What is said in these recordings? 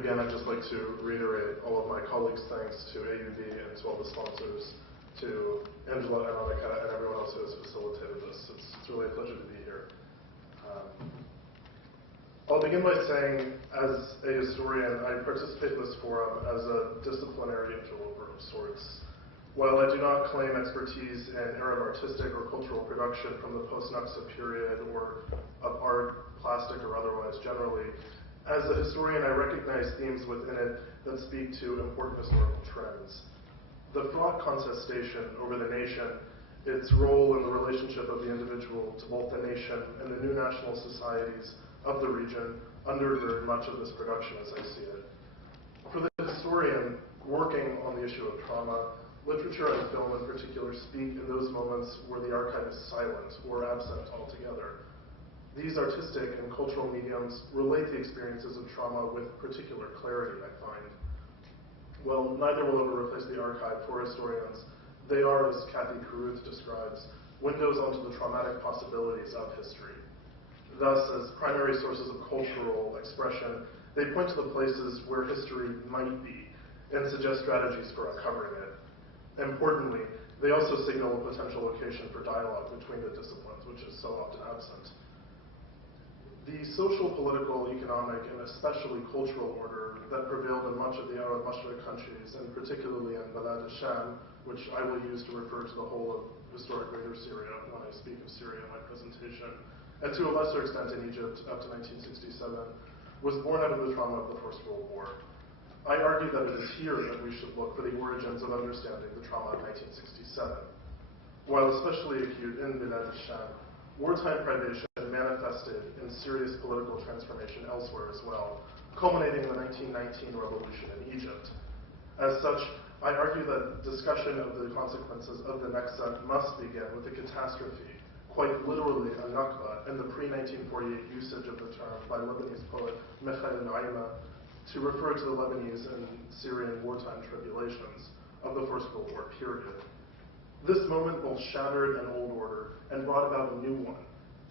Again, I'd just like to reiterate all of my colleagues' thanks to AUB and to all the sponsors, to Angela and Annika and everyone else who has facilitated this. It's really a pleasure to be here. I'll begin by saying, as a historian, I participate in this forum as a disciplinary interloper of sorts. While I do not claim expertise in Arab artistic or cultural production from the post-Naksa period or of art, plastic or otherwise generally, as a historian I recognize themes within it that speak to important historical trends. The fraught contestation over the nation, its role in the relationship of the individual to both the nation and the new national societies of the region undergird much of this production as I see it. For the historian working on the issue of trauma, literature and film in particular speak in those moments where the archive is silent or absent altogether. These artistic and cultural mediums relate the experiences of trauma with particular clarity, I find. Well, neither will ever replace the archive for historians. They are, as Kathy Carruth describes, windows onto the traumatic possibilities of history. Thus, as primary sources of cultural expression, they point to the places where history might be and suggest strategies for uncovering it. Importantly, they also signal a potential location for dialogue between the disciplines, which is so often absent. The social, political, economic, and especially cultural order that prevailed in much of the Arab Mashriq countries, and particularly in Balad al-Sham, which I will use to refer to the whole of historic Greater Syria when I speak of Syria in my presentation, and to a lesser extent in Egypt up to 1967, was born out of the trauma of the First World War. I argue that it is here that we should look for the origins of understanding the trauma of 1967. While especially acute in Balad al-Sham, wartime privation manifested in serious political transformation elsewhere as well, culminating in the 1919 revolution in Egypt. As such, I argue that discussion of the consequences of the Naksa must begin with the catastrophe, quite literally a Nakba, and the pre-1948 usage of the term by Lebanese poet Mikhail Naima to refer to the Lebanese and Syrian wartime tribulations of the First World War period. This moment both shattered an old order and brought about a new one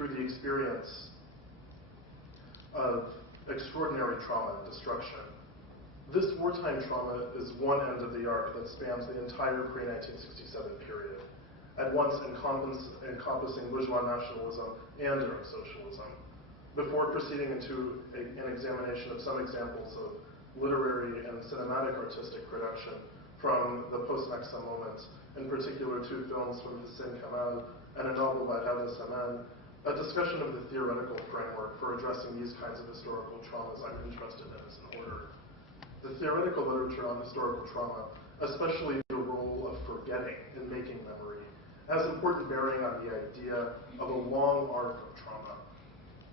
through the experience of extraordinary trauma and destruction. This wartime trauma is one end of the arc that spans the entire pre-1967 period, at once encompassing bourgeois nationalism and Arab socialism, before proceeding into an examination of some examples of literary and cinematic artistic production from the post-Naksa moment, in particular two films from Hussein Kamal and a novel by Ghada Saman, a discussion of the theoretical framework for addressing these kinds of historical traumas I'm interested in is in order. The theoretical literature on historical trauma, especially the role of forgetting in making memory, has important bearing on the idea of a long arc of trauma.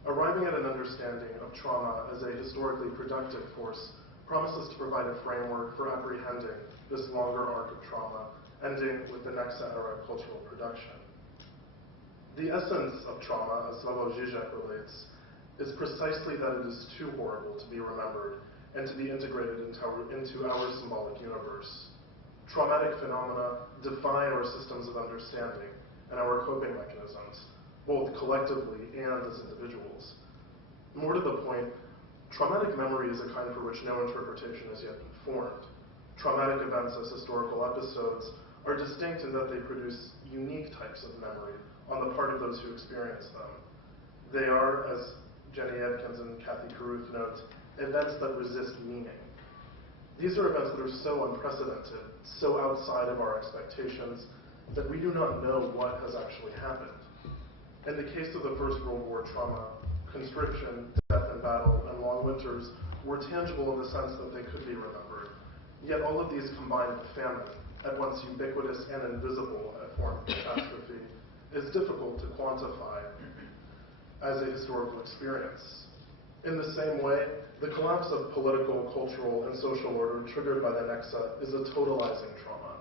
Arriving at an understanding of trauma as a historically productive force promises to provide a framework for apprehending this longer arc of trauma, ending with the Naksa era cultural production. The essence of trauma, as Slavoj Žižek relates, is precisely that it is too horrible to be remembered and to be integrated into our symbolic universe. Traumatic phenomena defy our systems of understanding and our coping mechanisms, both collectively and as individuals. More to the point, traumatic memory is a kind for which no interpretation has yet been formed. Traumatic events as historical episodes are distinct in that they produce unique types of memory on the part of those who experience them. They are, as Jenny Edkins and Kathy Carruth note, events that resist meaning. These are events that are so unprecedented, so outside of our expectations, that we do not know what has actually happened. In the case of the First World War trauma, conscription, death in battle, and long winters were tangible in the sense that they could be remembered. Yet all of these combined with famine, at once ubiquitous and invisible a form of catastrophe, is difficult to quantify as a historical experience. In the same way, the collapse of political, cultural, and social order triggered by the Naksa is a totalizing trauma.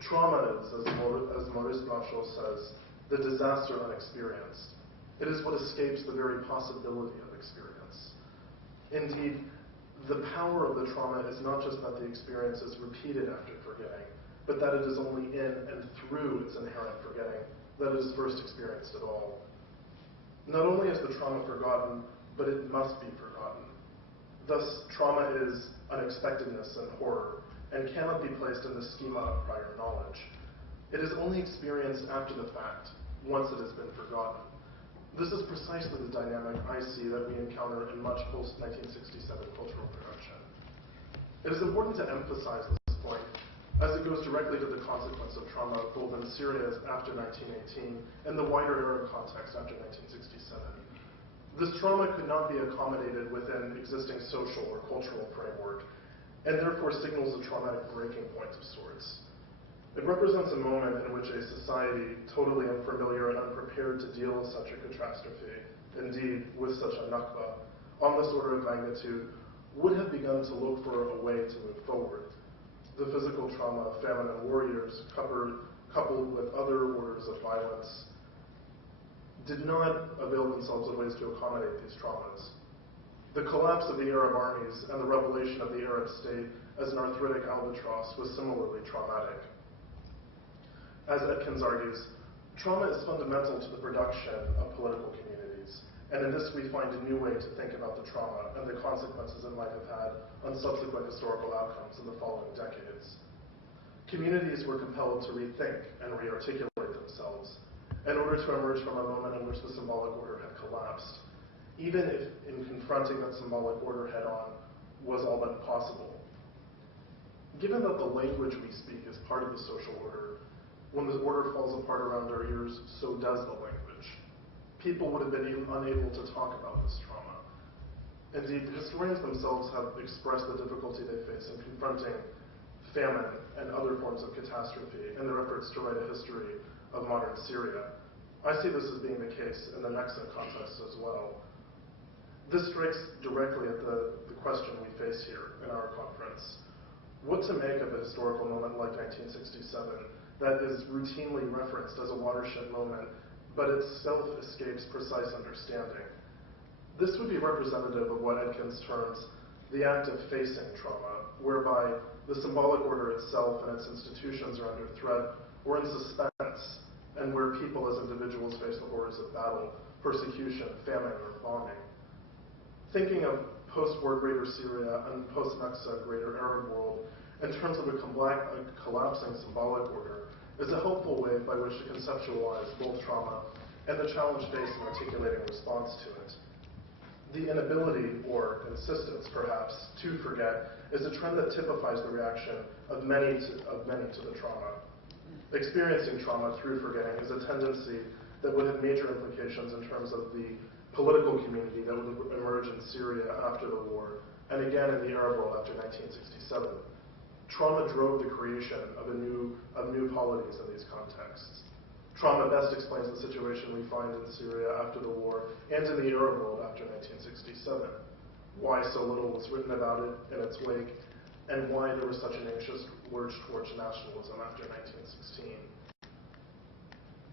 Trauma is, as Maurice Blanchot says, the disaster unexperienced. It is what escapes the very possibility of experience. Indeed, the power of the trauma is not just that the experience is repeated after forgetting, but that it is only in and through its inherent forgetting that it is first experienced at all. Not only is the trauma forgotten, but it must be forgotten. Thus, trauma is unexpectedness and horror, and cannot be placed in the schema of prior knowledge. It is only experienced after the fact, once it has been forgotten. This is precisely the dynamic I see that we encounter in much post-1967 cultural production. It is important to emphasize this point, as it goes directly to the consequence of trauma both in Syria after 1918 and the wider Arab context after 1967. This trauma could not be accommodated within existing social or cultural framework, and therefore signals a traumatic breaking point of sorts. It represents a moment in which a society totally unfamiliar and unprepared to deal with such a catastrophe, indeed with such a Nakba, on this order of magnitude, would have begun to look for a way to move forward. The physical trauma of famine and warriors, coupled with other orders of violence, did not avail themselves of ways to accommodate these traumas. The collapse of the Arab armies and the revelation of the Arab state as an arthritic albatross was similarly traumatic. As Atkins argues, trauma is fundamental to the production of political communities, and in this we find a new way to think about the trauma and the consequences it might have had on subsequent historical outcomes in the following decades. Communities were compelled to rethink and rearticulate themselves in order to emerge from a moment in which the symbolic order had collapsed, even if in confronting that symbolic order head-on was all but impossible. Given that the language we speak is part of the social order, when the order falls apart around our ears, so does the language. People would have been unable to talk about this trauma. Indeed, historians themselves have expressed the difficulty they face in confronting famine and other forms of catastrophe in their efforts to write a history of modern Syria. I see this as being the case in the Naksa context as well. This strikes directly at the question we face here in our conference. What to make of a historical moment like 1967 that is routinely referenced as a watershed moment, but itself escapes precise understanding? This would be representative of what Atkins terms the act of facing trauma, whereby the symbolic order itself and its institutions are under threat or in suspense, and where people as individuals face the horrors of battle, persecution, famine, or bombing. Thinking of post-war Greater Syria and post-Naksa Greater Arab world in terms of a collapsing symbolic order is a helpful way by which to conceptualize both trauma and the challenge faced in articulating a response to it. The inability, or insistence perhaps, to forget is a trend that typifies the reaction of many to the trauma. Experiencing trauma through forgetting is a tendency that would have major implications in terms of the political community that would emerge in Syria after the war, and again in the Arab world after 1967. Trauma drove the creation of new polities in these contexts. Trauma best explains the situation we find in Syria after the war and in the Arab world after 1967, why so little was written about it in its wake, and why there was such an anxious lurch towards nationalism after 1916.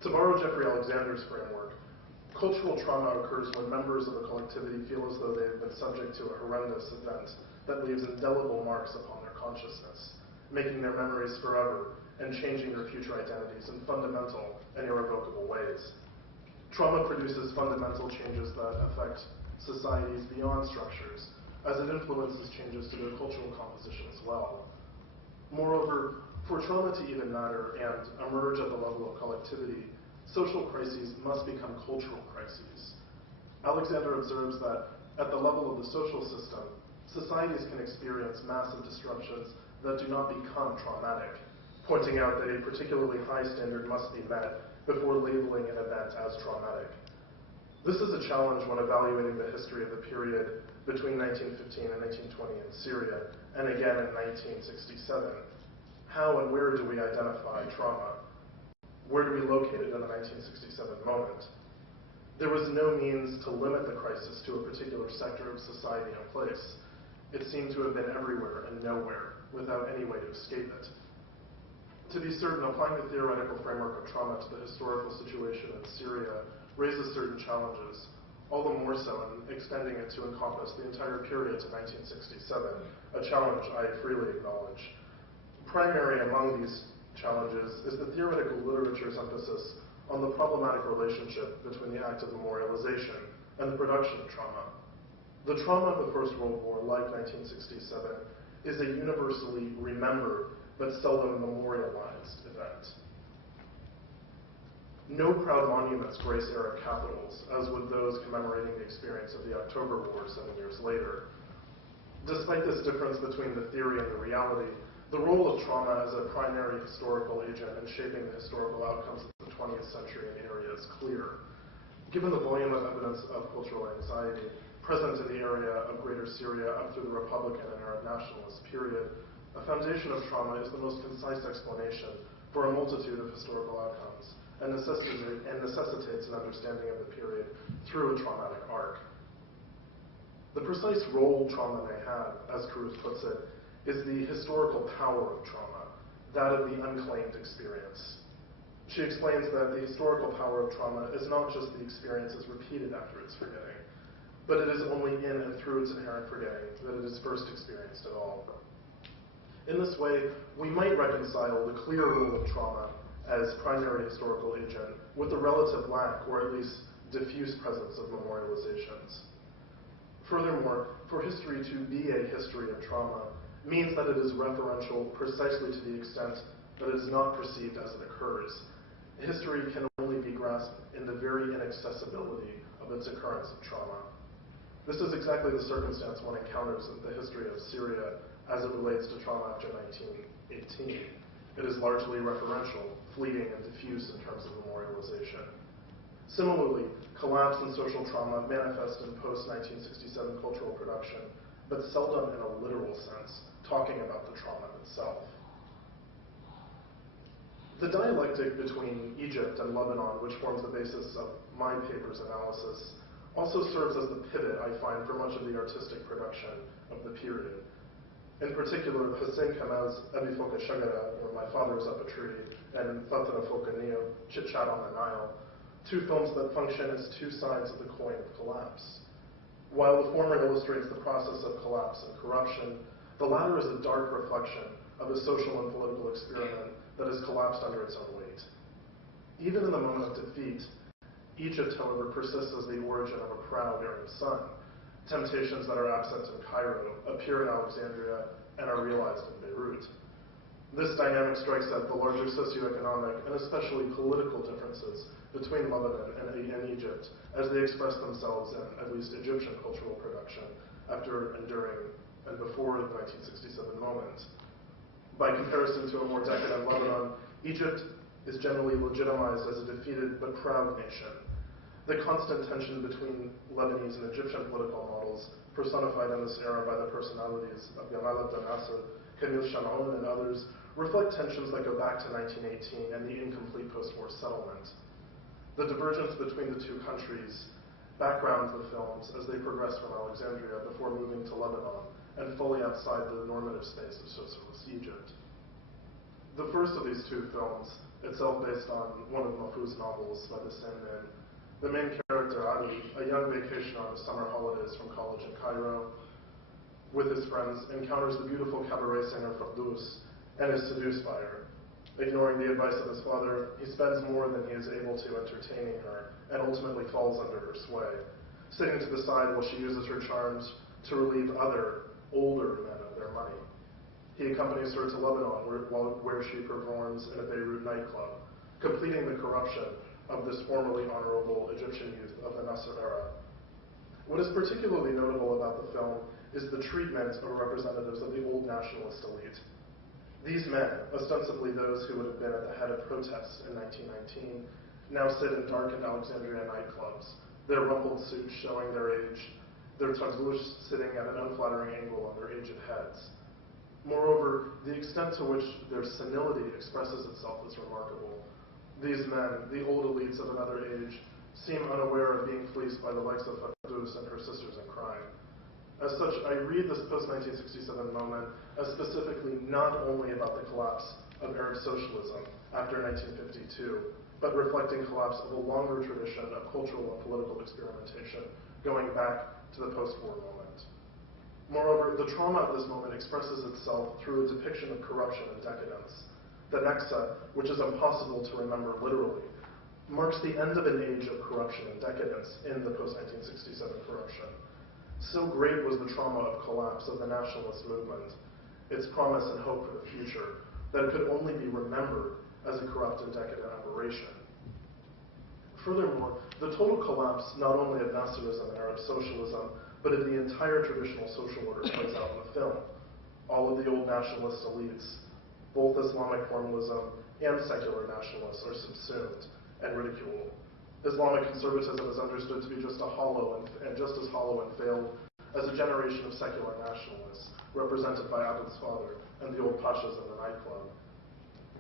To borrow Jeffrey Alexander's framework, cultural trauma occurs when members of a collectivity feel as though they have been subject to a horrendous event that leaves indelible marks upon their consciousness, making their memories forever and changing their future identities in fundamental and irrevocable ways. Trauma produces fundamental changes that affect societies beyond structures, as it influences changes to their cultural composition as well. Moreover, for trauma to even matter and emerge at the level of collectivity, social crises must become cultural crises. Alexander observes that at the level of the social system, societies can experience massive disruptions that do not become traumatic, pointing out that a particularly high standard must be met before labeling an event as traumatic. This is a challenge when evaluating the history of the period between 1915 and 1920 in Syria, and again in 1967. How and where do we identify trauma? Where do we locate it in the 1967 moment? There was no means to limit the crisis to a particular sector of society or place. It seemed to have been everywhere and nowhere, without any way to escape it. To be certain, applying the theoretical framework of trauma to the historical situation in Syria raises certain challenges, all the more so in extending it to encompass the entire period to 1967, a challenge I freely acknowledge. Primary among these challenges is the theoretical literature's emphasis on the problematic relationship between the act of memorialization and the production of trauma. The trauma of the First World War, like 1967, is a universally remembered but seldom memorialized event. No proud monuments grace Arab capitals, as would those commemorating the experience of the October War 7 years later. Despite this difference between the theory and the reality, the role of trauma as a primary historical agent in shaping the historical outcomes of the 20th century in area is clear. Given the volume of evidence of cultural anxiety present in the area of Greater Syria up through the Republican and Arab nationalist period, a foundation of trauma is the most concise explanation for a multitude of historical outcomes and necessitates an understanding of the period through a traumatic arc. The precise role trauma may have, as Carruth puts it, is the historical power of trauma, that of the unclaimed experience. She explains that the historical power of trauma is not just the experience as repeated after its forgetting, but it is only in and through its inherent forgetting that it is first experienced at all. In this way, we might reconcile the clear role of trauma as primary historical agent with the relative lack, or at least diffuse presence, of memorializations. Furthermore, for history to be a history of trauma means that it is referential precisely to the extent that it is not perceived as it occurs. History can only be grasped in the very inaccessibility of its occurrence of trauma. This is exactly the circumstance one encounters in the history of Syria as it relates to trauma after 1918. It is largely referential, fleeting, and diffuse in terms of memorialization. Similarly, collapse and social trauma manifest in post-1967 cultural production, but seldom in a literal sense, talking about the trauma itself. The dialectic between Egypt and Lebanon, which forms the basis of my paper's analysis, also serves as the pivot, I find, for much of the artistic production of the period. In particular, Hussein Kamal's Abi Foka Shagara, or My Father is Up a Tree, and Fatara Foka Nil, Chit Chat on the Nile, two films that function as two sides of the coin of collapse. While the former illustrates the process of collapse and corruption, the latter is a dark reflection of a social and political experiment that has collapsed under its own weight. Even in the moment of defeat, Egypt, however, persists as the origin of a proud Arab sun. Temptations that are absent in Cairo appear in Alexandria and are realized in Beirut. This dynamic strikes at the larger socioeconomic and especially political differences between Lebanon and Egypt as they express themselves in at least Egyptian cultural production after and during and before the 1967 moment. By comparison to a more decadent Lebanon, Egypt is generally legitimized as a defeated but proud nation. The constant tension between Lebanese and Egyptian political models, personified in this era by the personalities of Gamal Abdel Nasser, Camille Chamoun, and others, reflect tensions that go back to 1918 and the incomplete post-war settlement. The divergence between the two countries backgrounds the films as they progress from Alexandria before moving to Lebanon and fully outside the normative space of socialist Egypt. The first of these two films, itself based on one of Mahfouz's novels by the same name, the main character, Ali, a young vacationer on the summer holidays from college in Cairo, with his friends, encounters the beautiful cabaret singer Fardous and is seduced by her. Ignoring the advice of his father, he spends more than he is able to entertaining her and ultimately falls under her sway, sitting to the side while she uses her charms to relieve other, older men of their money. He accompanies her to Lebanon, where she performs in a Beirut nightclub, completing the corruption of this formerly honorable Egyptian youth of the Nasser era. What is particularly notable about the film is the treatment of representatives of the old nationalist elite. These men, ostensibly those who would have been at the head of protests in 1919, now sit in darkened Alexandria nightclubs, their rumpled suits showing their age, their taglouche sitting at an unflattering angle on their aged heads. Moreover, the extent to which their senility expresses itself is remarkable. These men, the old elites of another age, seem unaware of being fleeced by the likes of Fardous and her sisters in crime. As such, I read this post-1967 moment as specifically not only about the collapse of Arab socialism after 1952, but reflecting collapse of a longer tradition of cultural and political experimentation going back to the post-war moment. Moreover, the trauma of this moment expresses itself through a depiction of corruption and decadence. The Naksa, which is impossible to remember literally, marks the end of an age of corruption and decadence in the post-1967 corruption. So great was the trauma of collapse of the nationalist movement, its promise and hope for the future, that it could only be remembered as a corrupt and decadent aberration. Furthermore, the total collapse not only of Nasserism and Arab socialism, but of the entire traditional social order plays out in the film. All of the old nationalist elites, both Islamic formalism and secular nationalists, are subsumed and ridiculed. Islamic conservatism is understood to be just as hollow and failed as a generation of secular nationalists, represented by Abed's father and the old pashas in the nightclub.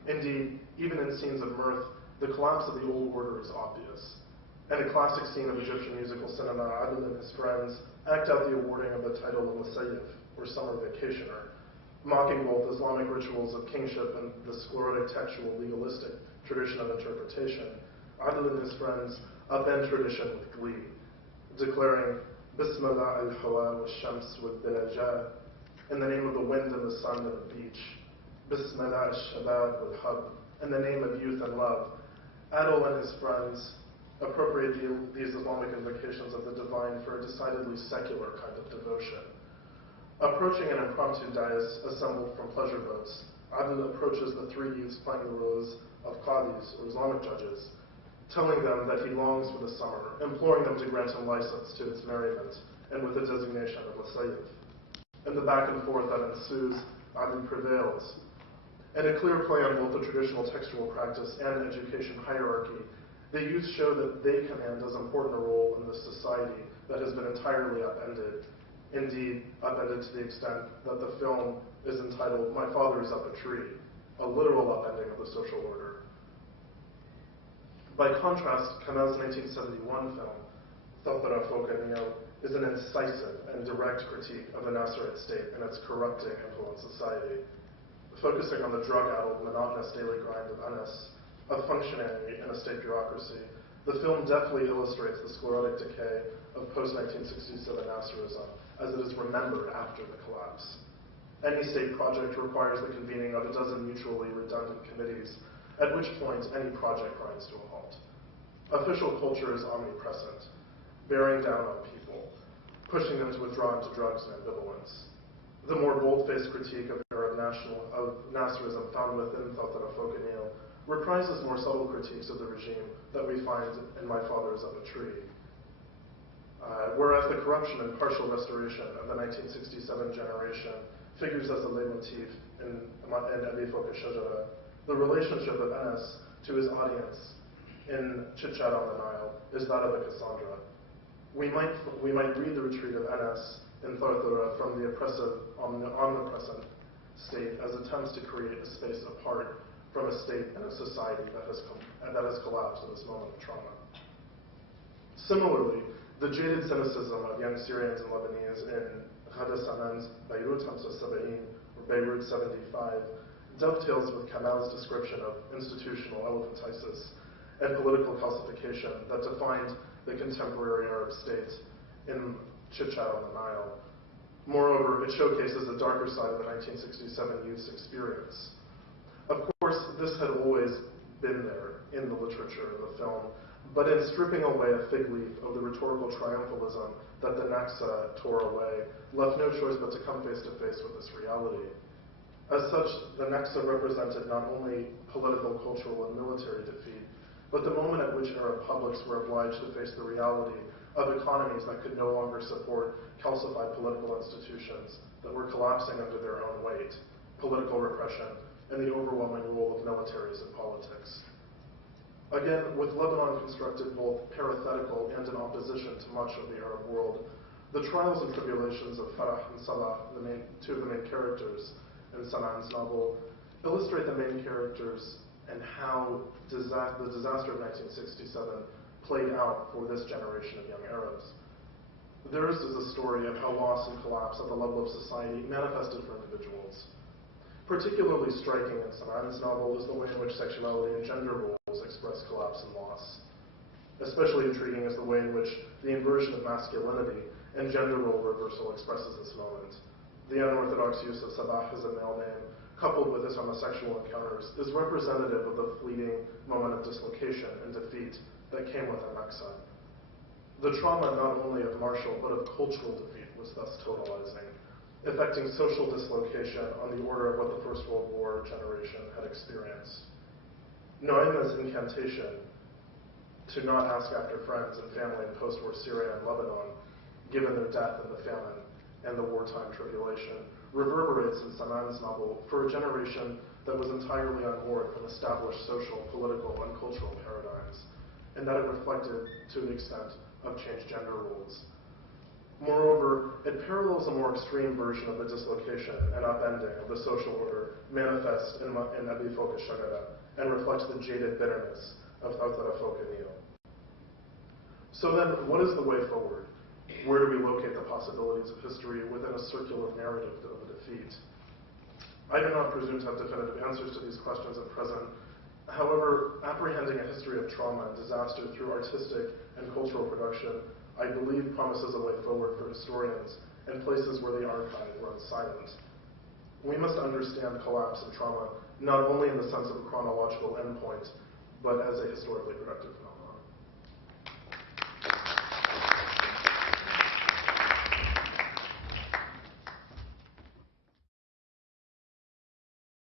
Indeed, even in scenes of mirth, the collapse of the old order is obvious. In a classic scene of Egyptian musical cinema, Adel and his friends act out the awarding of the title of Musayyif, or summer vacationer, mocking both Islamic rituals of kingship and the sclerotic textual legalistic tradition of interpretation. Adel and his friends upend tradition with glee, declaring, Bismillah al-Hawa wa-shams wa-bilajah, in the name of the wind and the sun and the beach, Bismillah al-Shabab wal-Hub, in the name of youth and love. Adel and his friends appropriate these Islamic invocations of the divine for a decidedly secular kind of devotion. Approaching an impromptu dais assembled from pleasure boats, Adel approaches the three youths playing the roles of qadis, or Islamic judges, telling them that he longs for the summer, imploring them to grant him license to its merriment, and with the designation of Musayyif. In the back and forth that ensues, Adel prevails. In a clear play on both the traditional textual practice and education hierarchy, the youth show that they command as important a role in this society that has been entirely upended. Indeed, upended to the extent that the film is entitled My Father is Up a Tree, a literal upending of the social order. By contrast, Kamal's 1971 film, Thabara Fokanio, is an incisive and direct critique of the Nasserite state and its corrupting influence society. Focusing on the drug-addled, monotonous daily grind of Anas, of functioning in a state bureaucracy, the film deftly illustrates the sclerotic decay of post-1967 Nasserism as it is remembered after the collapse. Any state project requires the convening of a dozen mutually redundant committees, at which point any project grinds to a halt. Official culture is omnipresent, bearing down on people, pushing them to withdraw into drugs and ambivalence. The more bold-faced critique of Arab Nasserism found within Thabara Fokanio reprises more subtle critiques of the regime that we find in My Father is Up a Tree. Whereas the corruption and partial restoration of the 1967 generation figures as a leitmotif in Abi Foka Shajara, the relationship of Anas to his audience in Chit Chat on the Nile is that of a Cassandra. We might read the retreat of Anas in Thabara from the oppressive, omnipresent state as attempts to create a space apart from a state and a society that has collapsed in this moment of trauma. Similarly, the jaded cynicism of young Syrians and Lebanese in Ghada Saman's Beirut 75, or Beirut 75, dovetails with Kamal's description of institutional elephantiasis and political calcification that defined the contemporary Arab state in Chit Chat on the Nile. Moreover, it showcases a darker side of the 1967 youth's experience. Of course, this had always been there in the literature of the film, but in stripping away a fig leaf of the rhetorical triumphalism that the Naksa tore away, left no choice but to come face to face with this reality. As such, the Naksa represented not only political, cultural, and military defeat, but the moment at which Arab publics were obliged to face the reality of economies that could no longer support calcified political institutions that were collapsing under their own weight, political repression, and the overwhelming role of militaries in politics. Again, with Lebanon constructed both parenthetical and in opposition to much of the Arab world, the trials and tribulations of Farah and Salah, two of the main characters in Sanan's novel, illustrate the main characters and how the disaster of 1967 played out for this generation of young Arabs. Theirs is a story of how loss and collapse at the level of society manifested for individuals. Particularly striking in Sanan's novel is the way in which sexuality and gender roles express collapse and loss. Especially intriguing is the way in which the inversion of masculinity and gender role reversal expresses this moment. The unorthodox use of Sabah as a male name, coupled with his homosexual encounters, is representative of the fleeting moment of dislocation and defeat that came with Naksa. The trauma not only of martial but of cultural defeat was thus totalizing, affecting social dislocation on the order of what the First World War generation had experienced. Noema's incantation to not ask after friends and family in post-war Syria and Lebanon, given their death in the famine and the wartime tribulation, reverberates in Saman's novel for a generation that was entirely unmoored from established social, political, and cultural paradigms, and that it reflected, to an extent, of changed gender roles. Moreover, it parallels a more extreme version of the dislocation and upending of the social order manifest in Abi Folk Shagada, and reflects the jaded bitterness of Thautara Folk Neo. So then, what is the way forward? Where do we locate the possibilities of history within a circular narrative of a defeat? I do not presume to have definitive answers to these questions at present. However, apprehending a history of trauma and disaster through artistic and cultural production, I believe promises a way forward for historians in places where the archive runs silent. We must understand collapse and trauma not only in the sense of a chronological endpoint, but as a historically productive phenomenon.